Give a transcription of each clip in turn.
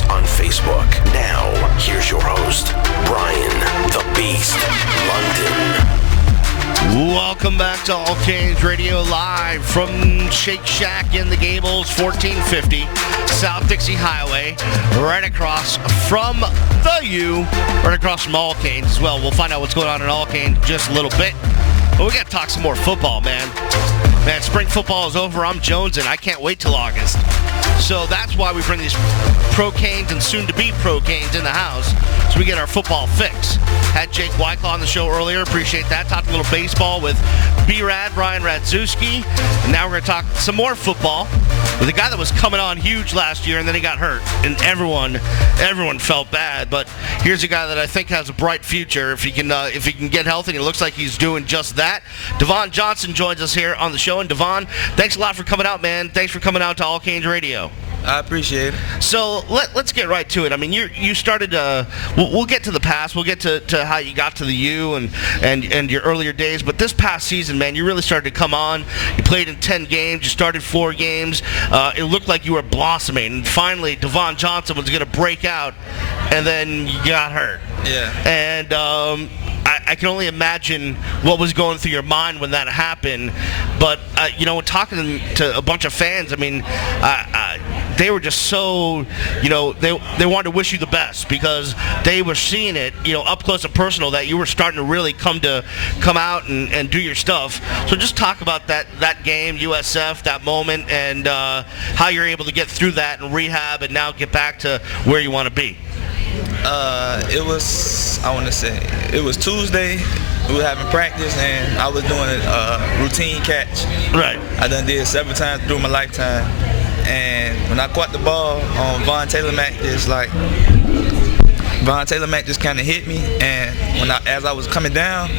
us on Facebook. Now, here's your host, Brian the Beast London. Welcome back to allCanes Radio, live from Shake Shack in the Gables, 1450 South Dixie Highway, right across from the U, right across from allCanes as well. We'll find out what's going on in allCanes in just a little bit. But we got to talk some more football, man. Man, spring football is over. I'm jonesing. I can't wait till August. So that's why we bring these Pro Canes and soon-to-be Pro Canes in the house, so we get our football fix. Had Jake Wyclaw on the show earlier. Appreciate that. Talked a little baseball with B-Rad, Ryan Radzewski. And now we're going to talk some more football with a guy that was coming on huge last year, and then he got hurt. And everyone felt bad. But here's a guy that I think has a bright future if he can get healthy, and it looks like he's doing just that. Devon Johnson joins us here on the show. And Devon, thanks a lot for coming out, man. Thanks for coming out to allCanes Radio. I appreciate it. So let's get right to it. I mean, you started. We'll get to the past. We'll get to how you got to the U and your earlier days. But this past season, man, you really started to come on. You played in 10 games. You started 4 games. It looked like you were blossoming. And finally, Devon Johnson was going to break out, and then you got hurt. Yeah. And I can only imagine what was going through your mind when that happened. But, talking to a bunch of fans, I mean, they were just so, they wanted to wish you the best because they were seeing it, up close and personal, that you were starting to really come out and do your stuff. So just talk about that game, USF, that moment, and how you're able to get through that and rehab and now get back to where you want to be. It was Tuesday. We were having practice, and I was doing a routine catch. Right. I done did it several times through my lifetime. And when I caught the ball on Von Taylor Mack, just kind of hit me. And as I was coming down,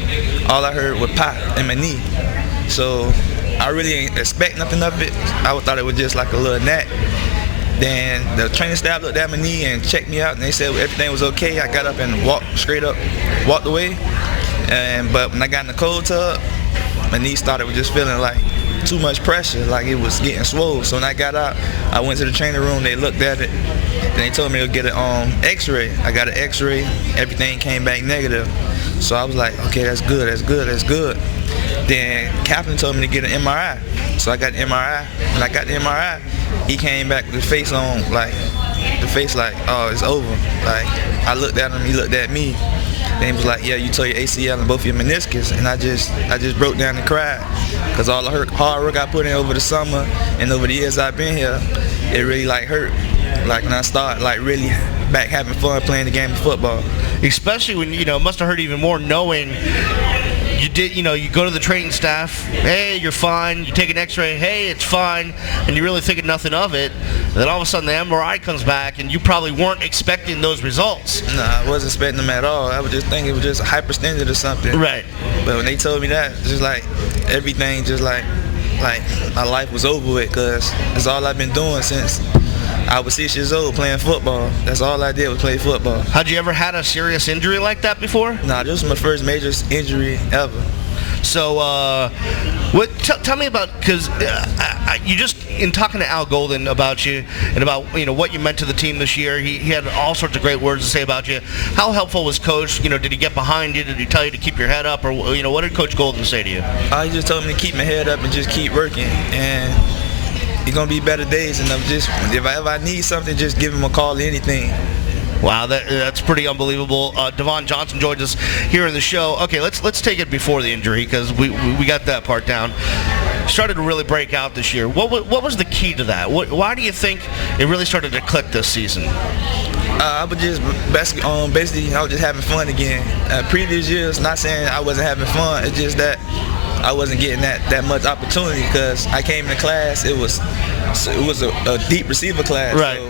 all I heard was pop in my knee. So I really ain't expect nothing of it. I thought it was just like a little knack. Then the training staff looked at my knee and checked me out, and they said everything was okay. I got up and walked away. But when I got in the cold tub, my knee started with just feeling like too much pressure, like it was getting swollen. So when I got out, I went to the training room. They looked at it, and they told me to get an X-ray. I got an X-ray. Everything came back negative. So I was like, okay, that's good. Then Kaplan told me to get an MRI. So I got an MRI. When I got the MRI, he came back with the face like, oh, it's over. Like, I looked at him, he looked at me. Then he was like, yeah, you tore your ACL and both your meniscus. And I just broke down and cried. Because all the hard work I put in over the summer and over the years I've been here, it really hurt. Like when I started really back having fun playing the game of football. Especially when, it must have hurt even more knowing you go to the training staff, hey, you're fine. You take an X-ray, hey, it's fine, and you're really thinking nothing of it. And then all of a sudden the MRI comes back, and you probably weren't expecting those results. No, I wasn't expecting them at all. I was just thinking it was just hyperextended or something. Right. But when they told me that, just like everything, just like my life was over with, because that's all I've been doing since I was 6 years old, playing football. That's all I did was play football. Had you ever had a serious injury like that before? Nah, this was my first major injury ever. So, tell me about, because you just, in talking to Al Golden about you and about, what you meant to the team this year, he had all sorts of great words to say about you. How helpful was Coach? Did he get behind you? Did he tell you to keep your head up? Or, what did Coach Golden say to you? He just told me to keep my head up and just keep working. And it's going to be better days, and if I need something, just give him a call or anything. Wow, that's pretty unbelievable. Devon Johnson joins us here in the show. Okay, let's take it before the injury, because we got that part down. Started to really break out this year. What was the key to that? Why do you think it really started to click this season? I was just basically I was just having fun again. Previous years, not saying I wasn't having fun. It's just that I wasn't getting that much opportunity, because I came in class. It was a deep receiver class. Right. So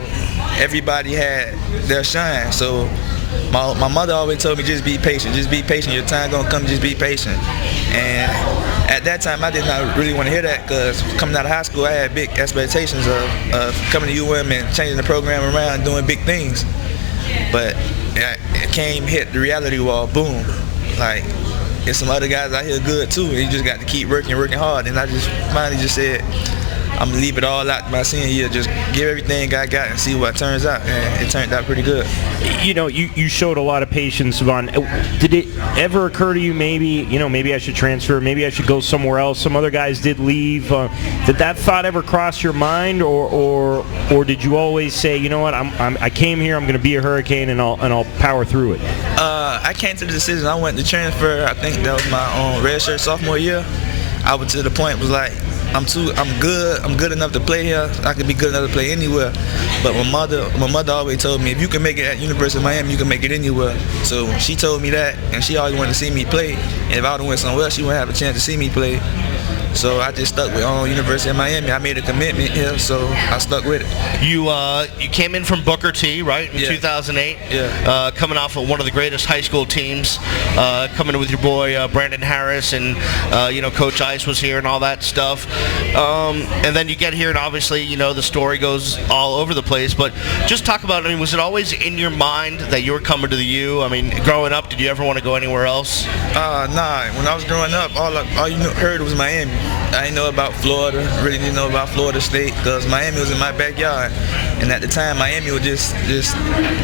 everybody had their shine. So my mother always told me, just be patient. Just be patient. Your time gonna come. Just be patient. And at that time, I did not really want to hear that, because coming out of high school, I had big expectations of coming to UM and changing the program around and doing big things. But it hit the reality wall, boom. Like, there's some other guys out here good too, and you just got to keep working hard. And I just finally just said, I'm gonna leave it all out my senior year. Just give everything I got and see what turns out. And it turned out pretty good. You know, you showed a lot of patience, Vaughn. Did it ever occur to you maybe I should transfer, maybe I should go somewhere else? Some other guys did leave. Did that thought ever cross your mind, or did you always say, you know what, I came here, I'm going to be a Hurricane, and I'll power through it? I came to the decision. I went to transfer. I think that was my redshirt sophomore year. I was to the point was like, I'm good enough to play here. I could be good enough to play anywhere. But my mother always told me, if you can make it at University of Miami, you can make it anywhere. So she told me that, and she always wanted to see me play. And if I would have went somewhere else, she wouldn't have a chance to see me play. So I just stuck with University of Miami. I made a commitment here, so I stuck with it. You came in from Booker T, right, in 2008? Yeah. Coming off of one of the greatest high school teams, coming in with your boy Brandon Harris, and Coach Ice was here and all that stuff. And then you get here, and obviously, the story goes all over the place. But just talk about, was it always in your mind that you were coming to the U? I mean, growing up, did you ever want to go anywhere else? Nah. When I was growing up, all you heard was Miami. I didn't know about Florida, really didn't know about Florida State, because Miami was in my backyard. And at the time, Miami was just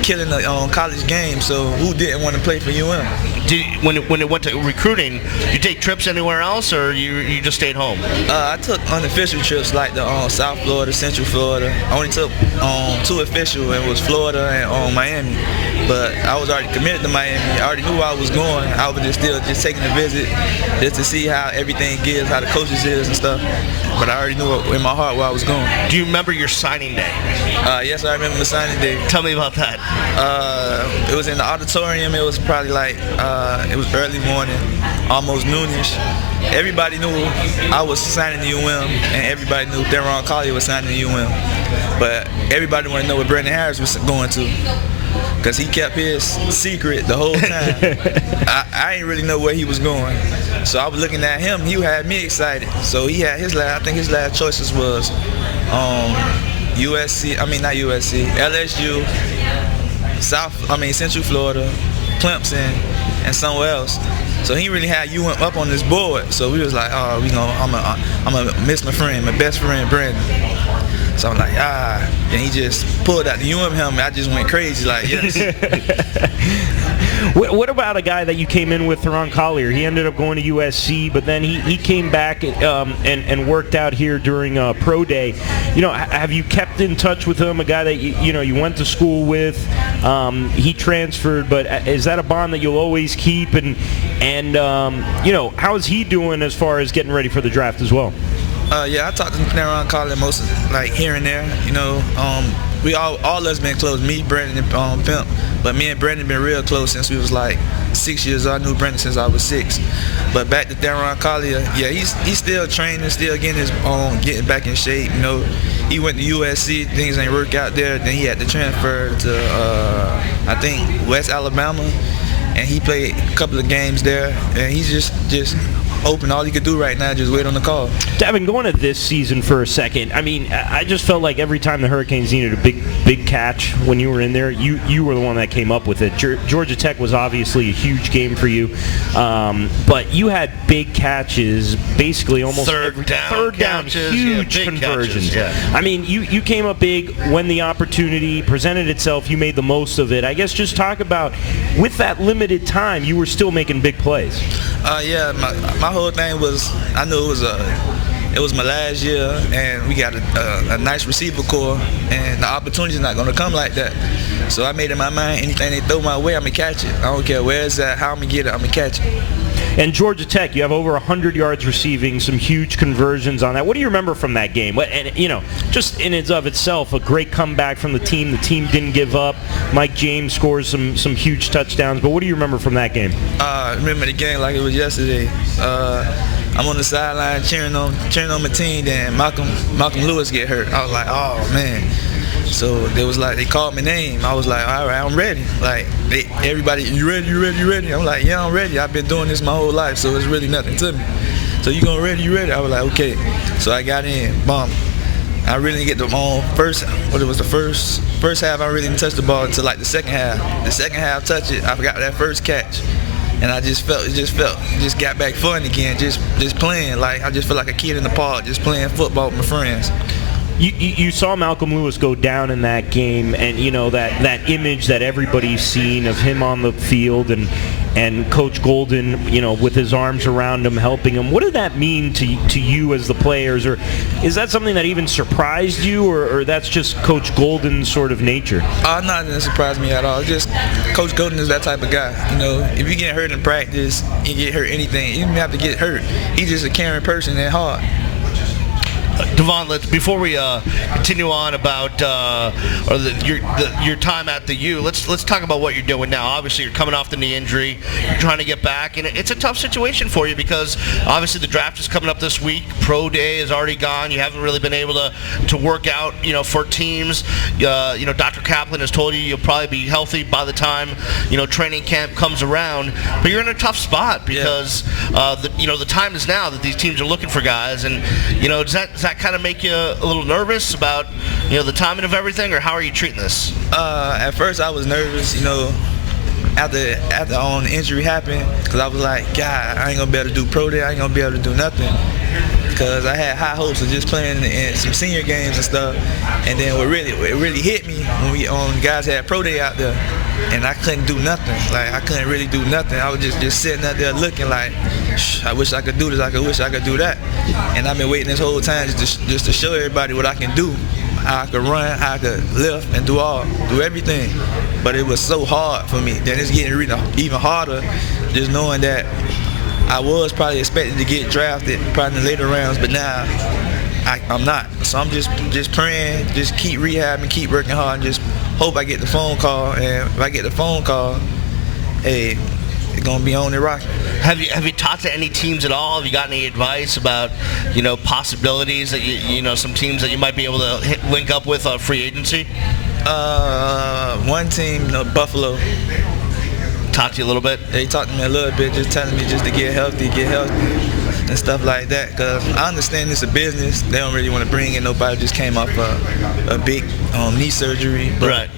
killing the college game, so who didn't want to play for UM? When it went to recruiting, you take trips anywhere else, or you just stayed home? I took unofficial trips like the South Florida, Central Florida. I only took 2 official, and it was Florida and Miami. But I was already committed to Miami. I already knew where I was going. I was just taking a visit just to see how everything is, how the coaches is and stuff. But I already knew in my heart where I was going. Do you remember your signing day? Yes, I remember my signing day. Tell me about that. It was in the auditorium. It was probably like, it was early morning, almost noonish. Everybody knew I was signing to UM, and everybody knew Theron Collier was signing to UM. But everybody wanted to know what Brandon Harris was going to, because he kept his secret the whole time. I didn't really know where he was going. So I was looking at him. He had me excited. So he had I think his last choices was LSU, Central Florida, Clemson, and somewhere else. So he really had UM up on this board. So we was like, I'm gonna miss my friend, my best friend, Brandon. So I'm like, and he just pulled out the UM helmet. I just went crazy, like, yes. What about a guy that you came in with, Theron Collier? He ended up going to USC, but then he came back and worked out here during Pro Day. Have you kept in touch with him, a guy that you went to school with? He transferred, but is that a bond that you'll always keep? And how is he doing as far as getting ready for the draft as well? I talked to Theron Collier most, like, here and there. We all us been close. Me, Brandon, and Pimp. But me and Brandon been real close since we was like 6 years old. I knew Brandon since I was 6. But back to Theron Collier, he's still training, still getting his getting back in shape. He went to USC, things ain't work out there. Then he had to transfer to I think West Alabama, and he played a couple of games there. And he's just open. All he could do right now is just wait on the call. Davin, going to this season for a second, I just felt like every time the Hurricanes needed a big catch when you were in there, you were the one that came up with it. Georgia Tech was obviously a huge game for you, but you had big catches, basically almost third down, huge conversions. Catches, you came up big when the opportunity presented itself. You made the most of it. I guess just talk about, with that limited time, you were still making big plays. My whole thing was, I knew it was my last year, and we got a nice receiver core, and the opportunity's not going to come like that. So I made in my mind, anything they throw my way, I'm going to catch it. I don't care where it's at, how I'm going to get it, I'm going to catch it. And Georgia Tech, you have over 100 yards receiving, some huge conversions on that. What do you remember from that game? And just in and of itself, a great comeback from the team. The team didn't give up. Mike James scores some huge touchdowns. But what do you remember from that game? I remember the game like it was yesterday. I'm on the sideline cheering on my team. Then Malcolm Lewis get hurt. I was like, oh man. So they called my name. I was like, all right, I'm ready. Like, everybody, you ready? I'm like, yeah, I'm ready. I've been doing this my whole life, so it's really nothing to me. So you ready? I was like, okay. So I got in, bomb. I really didn't get the first half, I really didn't touch the ball until like the second half. The second half, touch it, I forgot that first catch. and I just got back fun again, just playing. Like I just felt like a kid in the park, just playing football with my friends. You saw Malcolm Lewis go down in that game, and that image that everybody's seen of him on the field and Coach Golden, with his arms around him, helping him. What did that mean to you as the players, or is that something that even surprised you, or that's just Coach Golden's sort of nature? No, it didn't surprise me at all. Just Coach Golden is that type of guy. If you get hurt in practice, you get hurt anything, you don't have to get hurt. He's just a caring person at heart. Devon, before we continue on about your time at the U, let's talk about what you're doing now. Obviously, you're coming off the knee injury, you're trying to get back, and it's a tough situation for you because obviously the draft is coming up this week. Pro day is already gone. You haven't really been able to work out, for teams. Dr. Kaplan has told you you'll probably be healthy by the time training camp comes around. But you're in a tough spot because the time is now that these teams are looking for guys, and does that kind of make you a little nervous about the timing of everything, or how are you treating this? At first I was nervous, after the injury happened, because I was like, God, I ain't gonna be able to do pro day, I ain't gonna be able to do nothing, because I had high hopes of just playing in some senior games and stuff. And then it really hit me when guys had pro day out there, and I couldn't do nothing. Like I couldn't really do nothing. I was just sitting out there looking like, I wish I could do this, I wish I could do that. And I've been waiting this whole time just to show everybody what I can do. How I could run, how I could lift and do everything. But it was so hard for me. Then it's getting even harder just knowing that I was probably expected to get drafted probably in the later rounds, but now I'm not. So I'm just praying, just keep rehabbing, keep working hard, and just hope I get the phone call. And if I get the phone call, hey, it's gonna be on and rocking. Have you talked to any teams at all? Have you got any advice about possibilities that some teams that you might be able to link up with on free agency? One team, Buffalo. Talk to you a little bit? They talked to me a little bit, just telling me just to get healthy and stuff like that. Because I understand it's a business. They don't really want to bring in nobody who just came off a big knee surgery. But, right.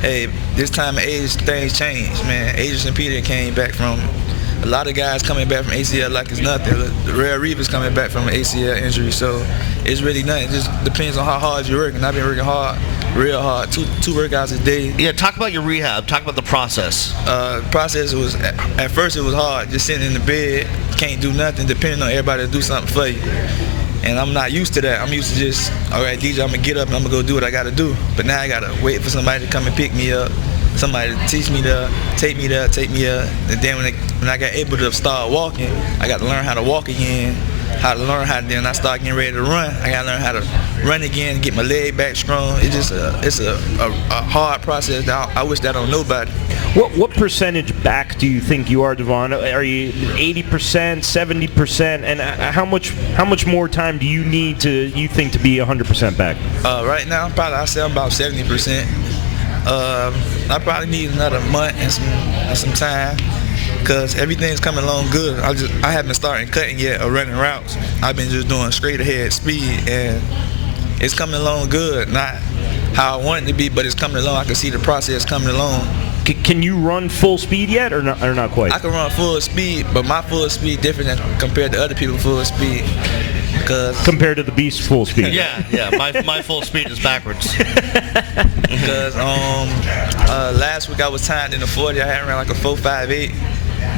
Hey, this time of age, things change, man. Adrian Peter came back from a lot of guys coming back from ACL like it's nothing. The Rare Reeves coming back from an ACL injury, so it's really nothing. It just depends on how hard you're working. I've been working hard, real hard, two workouts a day. Yeah, talk about your rehab. Talk about the process. The process was, at first it was hard, just sitting in the bed, can't do nothing, depending on everybody to do something for you. And I'm not used to that. I'm used to just, all right, DJ, I'm gonna get up and I'm gonna go do what I gotta do. But now I gotta wait for somebody to come and pick me up, somebody to teach me to take me there. And then when I got able to start walking, I got to learn how to walk again, then I start getting ready to run. I got to learn how to run again, get my leg back strong. It's a hard process that I wish that on nobody. What percentage back do you think you are, Devon? Are you 80%, 70%, and how much more time do you need you think to be 100% back? Right now, I'd say I'm about 70%. I probably need another month and some time, because everything's coming along good. I haven't started cutting yet or running routes. I've been just doing straight ahead speed, and it's coming along good. Not how I want it to be, but it's coming along. I can see the process coming along. Can you run full speed yet, or not quite? I can run full speed, but my full speed different than compared to other people's full speed. Compared to the Beast's full speed. Yeah. My full speed is backwards. Because last week I was timed in the 40. I had ran like a 4.58,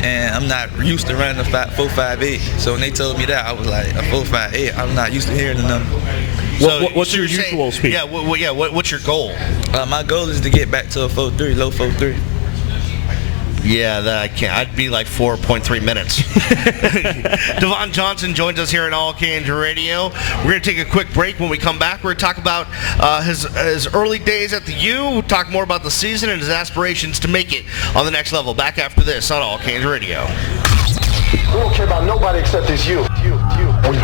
and I'm not used to running a 4.58. So when they told me that, I was like, a 4.58. I'm not used to hearing the number. What's your usual speed? Yeah. What's your goal? My goal is to get back to a 4.3, low 4.3. Yeah, that I can't. I'd be like 4.3 minutes. Devon Johnson joins us here on allCanes Radio. We're going to take a quick break. When we come back, we're going to talk about his early days at the U. We'll talk more about the season and his aspirations to make it on the next level. Back after this on allCanes Radio. We don't care about nobody except it's you. We don't.